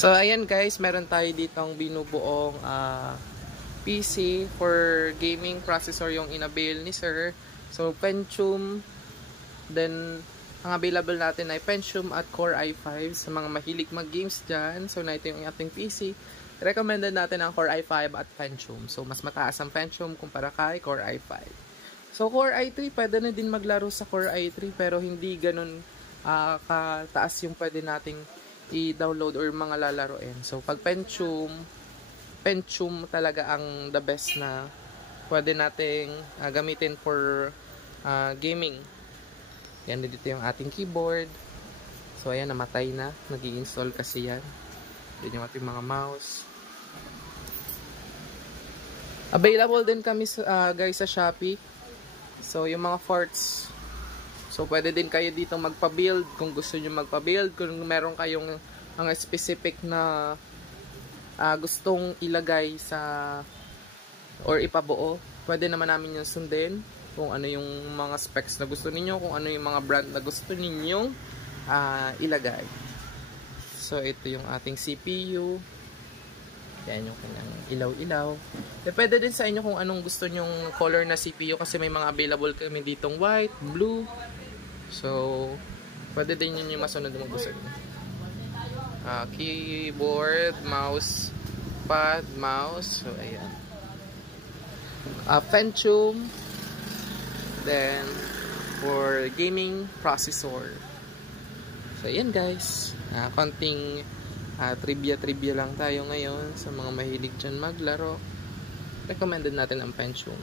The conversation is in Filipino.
So ayan guys, meron tayo ditong binubuong PC for gaming processor yung inabil ni sir. So Pentium, then ang available natin ay Pentium at Core i5 sa mga mahilig mag-games dyan. So na ito yung ating PC. Recommended natin ang Core i5 at Pentium. So mas mataas ang Pentium kumpara kay Core i5. So Core i3 pwede na din maglaro sa Core i3 pero hindi ganun kataas yung pwede nating i-download or mga lalaroin. So pag Pentium talaga ang the best na pwede nating gamitin for gaming. Yan, dito yung ating keyboard. So ayan, namatay na, nag-i-install kasi yan. Yan yung ating mga mouse. Available din kami guys sa Shopee. So yung mga parts, so pwede din kayo dito magpa-build kung gusto niyo magpa-build, kung meron kayong mga specific na gustong ilagay sa or ipabuo, pwede naman namin yung sundin kung ano yung mga specs na gusto niyo, kung ano yung mga brand na gusto ninyong ilagay. So ito yung ating CPU. Yan yung kanyang ilaw-ilaw. Depende din sa inyo kung anong gusto nyong color na CPU kasi may mga available kami ditong white, blue. So, pwede din yun yung masunod mo gusto nyo. Keyboard, mouse, pad, mouse. So, ayan. Pentium. Then, for gaming processor. So, ayan guys. Konting trivia lang tayo ngayon sa mga mahilig dyan maglaro. Recommended natin ang Pentium.